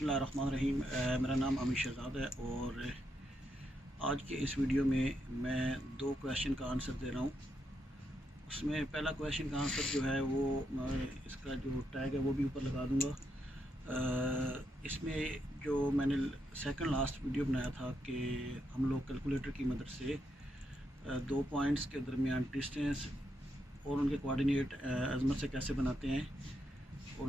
बिस्मिल्लाहिर्रहमानिर्रहीम। मेरा नाम अमित शहजाद है और आज के इस वीडियो में मैं दो क्वेश्चन का आंसर दे रहा हूँ। उसमें पहला क्वेश्चन का आंसर जो है वो मैं इसका जो टैग है वो भी ऊपर लगा दूँगा। इसमें जो मैंने सेकंड लास्ट वीडियो बनाया था कि हम लोग कैलकुलेटर की मदद से दो पॉइंट्स के दरमियान डिस्टेंस और उनके कोऑर्डिनेट अजमत से कैसे बनाते हैं, और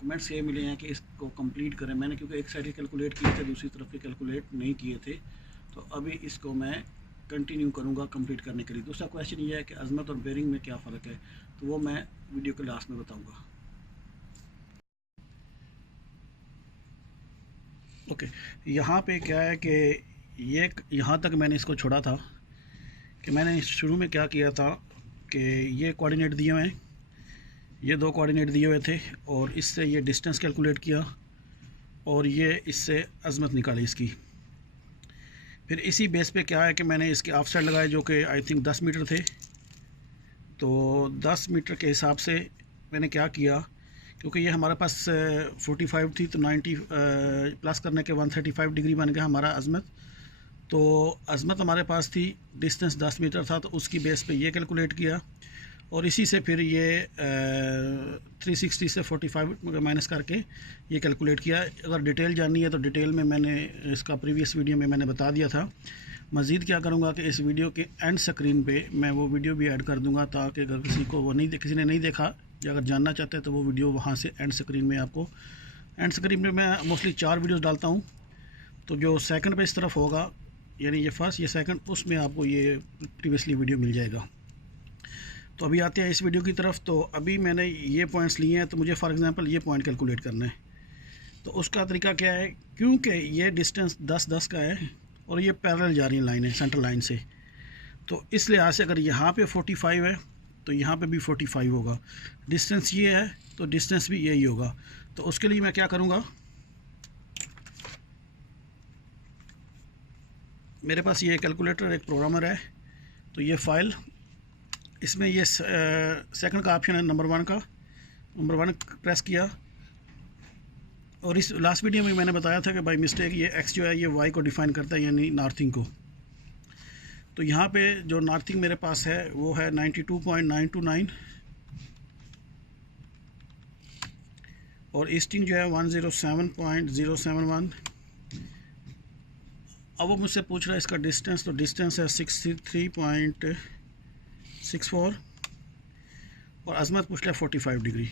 कमेंट्स ये मिले हैं कि इसको कंप्लीट करें। मैंने क्योंकि एक साइड कैलकुलेट किए थे, दूसरी तरफ के कैलकुलेट नहीं किए थे, तो अभी इसको मैं कंटिन्यू करूँगा कंप्लीट करने के लिए। दूसरा क्वेश्चन ये है कि अजमत और बेरिंग में क्या फ़र्क है, तो वो मैं वीडियो के लास्ट में बताऊँगा। ओके, यहाँ पे क्या है कि ये यहाँ तक मैंने इसको छोड़ा था कि मैंने शुरू में क्या किया था कि ये कोऑर्डिनेट दिए हुए हैं, ये दो कोऑर्डिनेट दिए हुए थे और इससे ये डिस्टेंस कैलकुलेट किया और ये इससे अजमत निकाली इसकी। फिर इसी बेस पे क्या है कि मैंने इसके ऑफ साइड लगाए जो कि आई थिंक 10 मीटर थे। तो 10 मीटर के हिसाब से मैंने क्या किया, क्योंकि ये हमारे पास 45 थी तो 90 प्लस करने के 135 डिग्री बन गया हमारा अजमत। तो अजमत हमारे पास थी, डिस्टेंस 10 मीटर था, तो उसकी बेस पे ये कैलकुलेट किया और इसी से फिर ये 360 से 45 माइनस करके ये कैलकुलेट किया। अगर डिटेल जाननी है तो डिटेल में मैंने इसका प्रीवियस वीडियो में मैंने बता दिया था। मज़ीद क्या करूँगा कि इस वीडियो के एंड स्क्रीन पे मैं वो वीडियो भी ऐड कर दूँगा, ताकि अगर किसी ने नहीं देखा या अगर जानना चाहते हैं तो वो वीडियो वहाँ से एंड स्क्रीन में आपको, एंड स्क्रीन में मैं मोस्टली 4 वीडियोज़ डालता हूँ। तो जो सेकंड पे इस तरफ होगा, यानी ये फर्स्ट ये सेकंड, उसमें आपको ये प्रीवियसली वीडियो मिल जाएगा। तो अभी आते हैं इस वीडियो की तरफ। तो अभी मैंने ये पॉइंट्स लिए हैं, तो मुझे फॉर एग्जांपल ये पॉइंट कैलकुलेट करना है। तो उसका तरीका क्या है, क्योंकि ये डिस्टेंस 10-10 का है और ये पैरेलल जा रही है लाइन है सेंटर लाइन से, तो इस लिहाज से अगर यहाँ पे 45 है तो यहाँ पे भी 45 होगा। डिस्टेंस ये है तो डिस्टेंस भी यही होगा। तो उसके लिए मैं क्या करूँगा, मेरे पास ये कैलकुलेटर एक प्रोग्रामर है, तो ये फ़ाइल, इसमें ये सेकंड का ऑप्शन है नंबर 1 प्रेस किया। और इस लास्ट वीडियो में मैंने बताया था कि बाय मिस्टेक ये एक्स जो है ये वाई को डिफ़ाइन करता है, यानी नॉर्थिंग को। तो यहाँ पे जो नॉर्थिंग मेरे पास है वो है 92.929 और ईस्टिंग जो है 107.071। अब वो मुझसे पूछ रहा है इसका डिस्टेंस, तो डिस्टेंस है 63.64 और अजमत पूछ रहा है 45 डिग्री।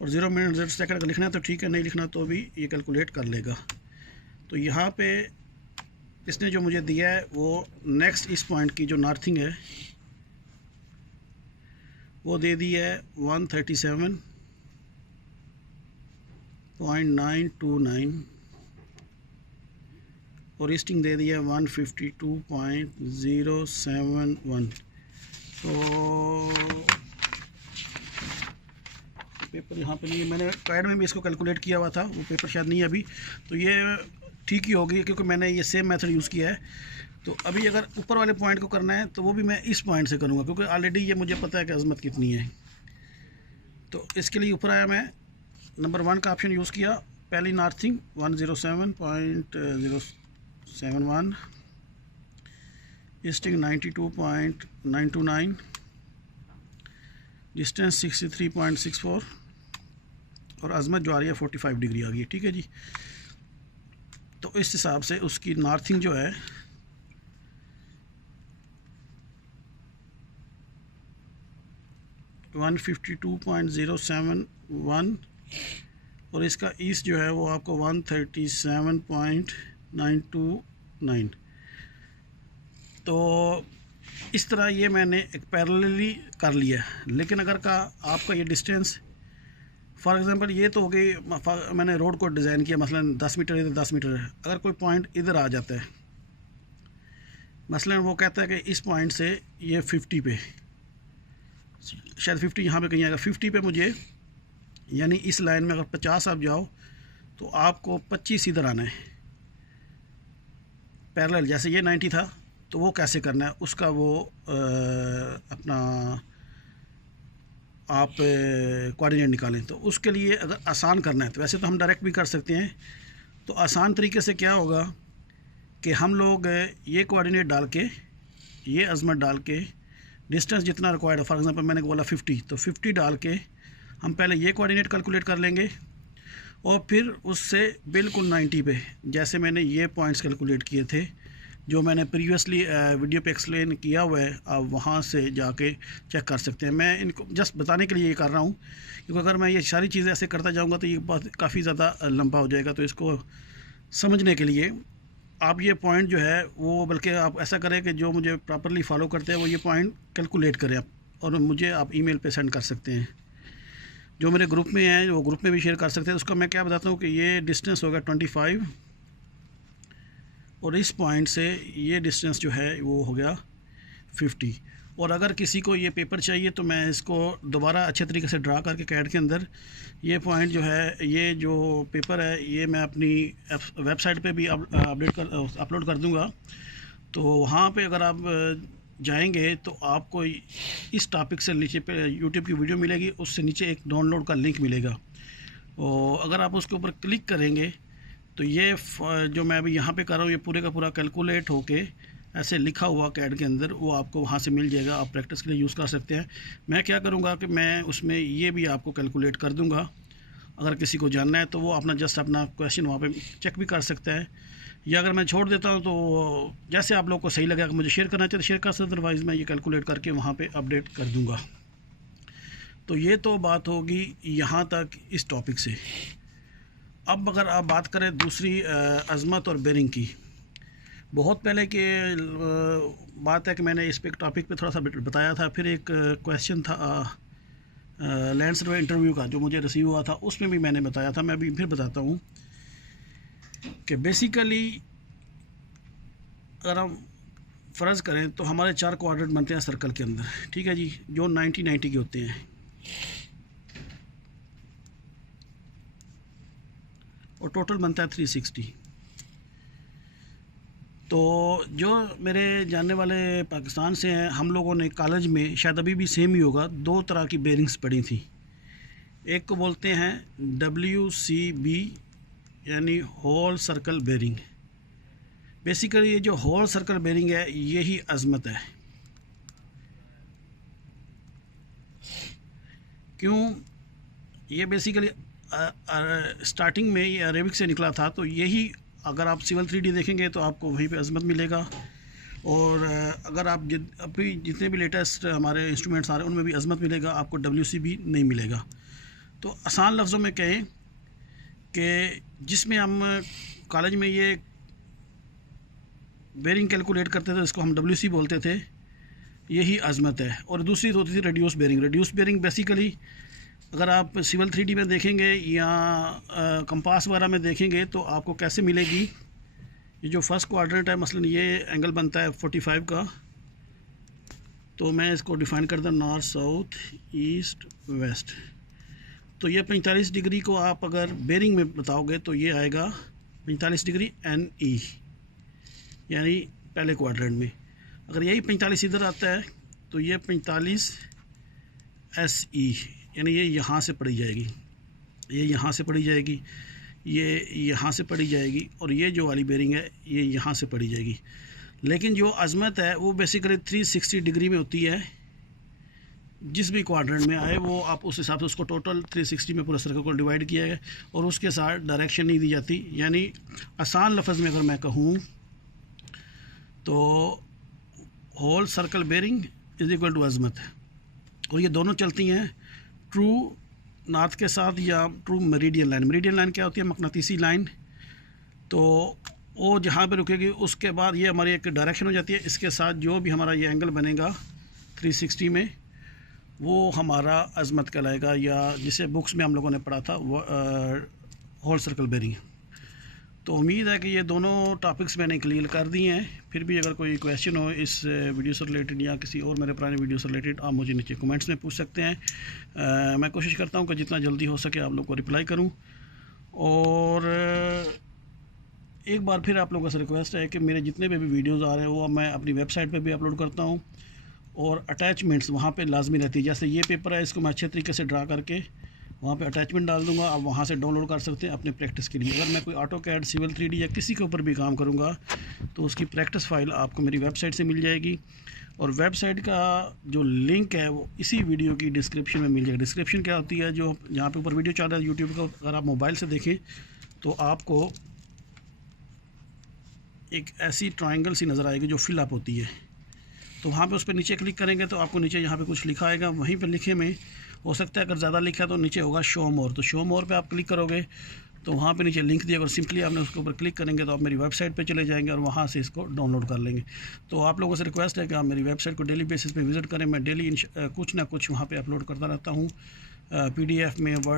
और 0 मिनट 0 सेकंड अगर लिखना है तो ठीक है, नहीं लिखना तो भी ये कैलकुलेट कर लेगा। तो यहाँ पे इसने जो मुझे दिया है वो नेक्स्ट इस पॉइंट की जो नॉर्थिंग है वो दे दी है 137.929 और ईस्टिंग दे दी है 152.071। तो पेपर यहाँ पे नहीं है, मैंने पैड में भी इसको कैलकुलेट किया हुआ था, वो पेपर शायद नहीं है अभी, तो ये ठीक ही होगी क्योंकि मैंने ये सेम मेथड यूज़ किया है। तो अभी अगर ऊपर वाले पॉइंट को करना है तो वो भी मैं इस पॉइंट से करूँगा, क्योंकि ऑलरेडी ये मुझे पता है कि अजमत कितनी है। तो इसके लिए ऊपर आया, मैं नंबर 1 का ऑप्शन यूज़ किया, पहली नॉर्थिंग 107.071, ईस्टिंग 92.929, डिस्टेंस 63.64 और अजमत जो आ रही है 45 डिग्री आ गई है। ठीक है जी। तो इस हिसाब से उसकी नॉर्थिंग जो है (152.071) और इसका ईस्ट जो है वो आपको 137.929। तो इस तरह ये मैंने एक पैरेलली कर लिया। लेकिन अगर का आपका ये डिस्टेंस फॉर एग्ज़ाम्पल ये तो हो गई, मैंने रोड को डिज़ाइन किया मसलन 10 मीटर इधर 10 मीटर है, अगर कोई पॉइंट इधर आ जाता है, मसलन वो कहता है कि इस पॉइंट से ये 50 पे, शायद 50 यहाँ पे कहीं आएगा, 50 पे मुझे, यानी इस लाइन में अगर 50 आप जाओ तो आपको 25 इधर आना है पैरेलल। जैसे ये 90 था तो वो कैसे करना है उसका वो अपना आप कोऑर्डिनेट निकालें। तो उसके लिए अगर आसान करना है तो वैसे तो हम डायरेक्ट भी कर सकते हैं। तो आसान तरीके से क्या होगा कि हम लोग ये कोऑर्डिनेट डाल के, ये अज़मत डाल के, डिस्टेंस जितना रिक्वायर्ड है, फॉर एग्जांपल मैंने बोला 50, तो 50 डाल के हम पहले ये कोऑर्डिनेट कैलकुलेट कर लेंगे और फिर उससे बिल्कुल 90 पे, जैसे मैंने ये पॉइंट्स कैलकुलेट किए थे जो मैंने प्रीवियसली वीडियो पे एक्सप्लेन किया हुआ है, आप वहाँ से जाके चेक कर सकते हैं। मैं इनको जस्ट बताने के लिए ये कर रहा हूँ, क्योंकि अगर मैं ये सारी चीज़ें ऐसे करता जाऊँगा तो ये बहुत काफ़ी ज़्यादा लंबा हो जाएगा। तो इसको समझने के लिए आप ये पॉइंट जो है वो, बल्कि आप ऐसा करें कि जो मुझे प्रॉपरली फॉलो करते हैं वो ये पॉइंट कैलकुलेट करें आप, और मुझे आप ईमेल पे सेंड कर सकते हैं। जो मेरे ग्रुप में हैं वो ग्रुप में भी शेयर कर सकते हैं। उसका मैं क्या बताता हूँ कि ये डिस्टेंस होगा 25 और इस पॉइंट से ये डिस्टेंस जो है वो हो गया 50। और अगर किसी को ये पेपर चाहिए तो मैं इसको दोबारा अच्छे तरीके से ड्रा करके कैड के अंदर ये पॉइंट जो है, ये जो पेपर है, ये मैं अपनी वेबसाइट पे भी अपलोड कर दूंगा। तो वहाँ पे अगर आप जाएंगे तो आपको इस टॉपिक से नीचे पे यूट्यूब की वीडियो मिलेगी, उससे नीचे एक डाउनलोड का लिंक मिलेगा और अगर आप उसके ऊपर क्लिक करेंगे तो ये जो मैं अभी यहाँ पे कर रहा हूँ ये पूरे का पूरा कैलकुलेट होके ऐसे लिखा हुआ कैड के अंदर वो आपको वहाँ से मिल जाएगा। आप प्रैक्टिस के लिए यूज़ कर सकते हैं। मैं क्या करूँगा कि मैं उसमें ये भी आपको कैलकुलेट कर दूँगा, अगर किसी को जानना है तो वो अपना जस्ट अपना क्वेश्चन वहाँ पे चेक भी कर सकता है, या अगर मैं छोड़ देता हूँ तो जैसे आप लोग को सही लगेगा, मुझे शेयर करना चाहिए तो शेयर कर सकते, अदरवाइज़ मैं ये कैलकुलेट करके वहाँ पर अपडेट कर दूँगा। तो ये तो बात होगी यहाँ तक इस टॉपिक से। अब अगर आप बात करें दूसरी अज़मत और बेरिंग की, बहुत पहले के बात है कि मैंने इस पे टॉपिक पे थोड़ा सा बताया था। फिर एक क्वेश्चन था लैंड सर्वे इंटरव्यू का जो मुझे रिसीव हुआ था, उसमें भी मैंने बताया था। मैं अभी फिर बताता हूँ कि बेसिकली अगर हम फ़र्ज़ करें तो हमारे 4 क्वाड्रेंट बनते हैं सर्कल के अंदर, ठीक है जी, जो 90-90 के होते हैं, और टोटल बनता है 360। तो जो मेरे जानने वाले पाकिस्तान से हैं, हम लोगों ने कॉलेज में, शायद अभी भी सेम ही होगा, 2 तरह की बेरिंग्स पढ़ी थी। एक को बोलते हैं WCB यानी होल सर्कल बेरिंग। बेसिकली ये जो होल सर्कल बेरिंग है यही अज़मत है। क्यों? ये बेसिकली स्टार्टिंग में ये अरेबिक से निकला था, तो यही अगर आप सिविल 3D देखेंगे तो आपको वहीं पे अज़मत मिलेगा। और अगर आप अभी जितने भी लेटेस्ट हमारे इंस्ट्रूमेंट्स आ रहे हैं उनमें भी अज़मत मिलेगा, आपको WCB नहीं मिलेगा। तो आसान लफ्ज़ों में कहें कि जिसमें हम कॉलेज में ये बेरिंग कैलकुलेट करते थे, इसको हम WC बोलते थे, यही अज़मत है। और दूसरी होती थी reduce bearing. Reduce bearing basically अगर आप सिविल 3D में देखेंगे या कंपास वगैरह में देखेंगे तो आपको कैसे मिलेगी। ये जो फर्स्ट क्वाड्रेंट है, मसलन ये एंगल बनता है 45 का, तो मैं इसको डिफ़ाइन करता हूँ नॉर्थ साउथ ईस्ट वेस्ट। तो ये 45 डिग्री को आप अगर बेरिंग में बताओगे तो ये आएगा 45 डिग्री NE, यानी पहले क्वाड्रेंट में। अगर यही 45 इधर आता है तो ये 45 SE, यानी ये यहाँ से पड़ी जाएगी, ये यहाँ से पड़ी जाएगी, ये यहाँ से पड़ी जाएगी, और ये जो वाली बेरिंग है ये यहाँ से पड़ी जाएगी। लेकिन जो अज़मत है वो बेसिकली 360 डिग्री में होती है। जिस भी क्वाड्रेंट में आए वो आप उस हिसाब से उसको टोटल 360 में पूरा सर्कल को डिवाइड किया है, और उसके साथ डायरेक्शन नहीं दी जाती। यानी आसान लफ्ज़ में अगर मैं कहूँ तो whole circle bearing is equal to azimuth. और ये दोनों चलती हैं ट्रू नॉर्थ के साथ या true meridian line. Meridian line क्या होती है? मकनातीसी लाइन। तो वो जहाँ पे रुकेगी उसके बाद ये हमारी एक डायरेक्शन हो जाती है। इसके साथ जो भी हमारा ये एंगल बनेगा 360 में वो हमारा अज़मत कहलाएगा, या जिसे बुक्स में हम लोगों ने पढ़ा था वो होल सर्कल बेरिंग। तो उम्मीद है कि ये दोनों टॉपिक्स मैंने क्लियर कर दिए हैं। फिर भी अगर कोई क्वेश्चन हो इस वीडियो से रिलेटेड या किसी और मेरे पुराने वीडियो से रिलेटेड, आप मुझे नीचे कमेंट्स में पूछ सकते हैं। मैं कोशिश करता हूँ कि जितना जल्दी हो सके आप लोग को रिप्लाई करूँ। और एक बार फिर आप लोगों से रिक्वेस्ट है कि मेरे जितने भी वीडियोज़ आ रहे हैं वो मैं अपनी वेबसाइट पर भी अपलोड करता हूँ, और अटैचमेंट्स वहाँ पे लाजमी रहती है। जैसे ये पेपर है, इसको मैं अच्छे तरीके से ड्रा करके वहाँ पे अटैचमेंट डाल दूंगा। आप वहाँ से डाउनलोड कर सकते हैं अपने प्रैक्टिस के लिए। अगर मैं कोई AutoCAD, Civil 3D या किसी के ऊपर भी काम करूँगा तो उसकी प्रैक्टिस फ़ाइल आपको मेरी वेबसाइट से मिल जाएगी, और वेबसाइट का जो लिंक है वो इसी वीडियो की डिस्क्रिप्शन में मिल जाएगा। डिस्क्रिप्शन क्या होती है, जो यहाँ पे ऊपर वीडियो चल रहा है यूट्यूब का, अगर आप मोबाइल से देखें तो आपको एक ऐसी ट्रायंगल सी नज़र आएगी जो फिल अप होती है। तो वहाँ पे उस पर नीचे क्लिक करेंगे तो आपको नीचे यहाँ पे कुछ लिखा आएगा। वहीं पे लिखे में हो सकता है अगर ज़्यादा लिखा है तो नीचे होगा शो मोर, तो शो मोर पे आप क्लिक करोगे तो वहाँ पे नीचे लिंक दिया, अगर सिंपली आपने उसके ऊपर क्लिक करेंगे तो आप मेरी वेबसाइट पे चले जाएंगे और वहाँ से इसको डाउनलोड कर लेंगे। तो आप लोगों से रिक्वेस्ट है कि आप मेरी वेबसाइट को डेली बेसिस पे विज़िट करें। मैं डेली कुछ ना कुछ वहाँ पे अपलोड करता रहता हूँ, PDF में, वर्ड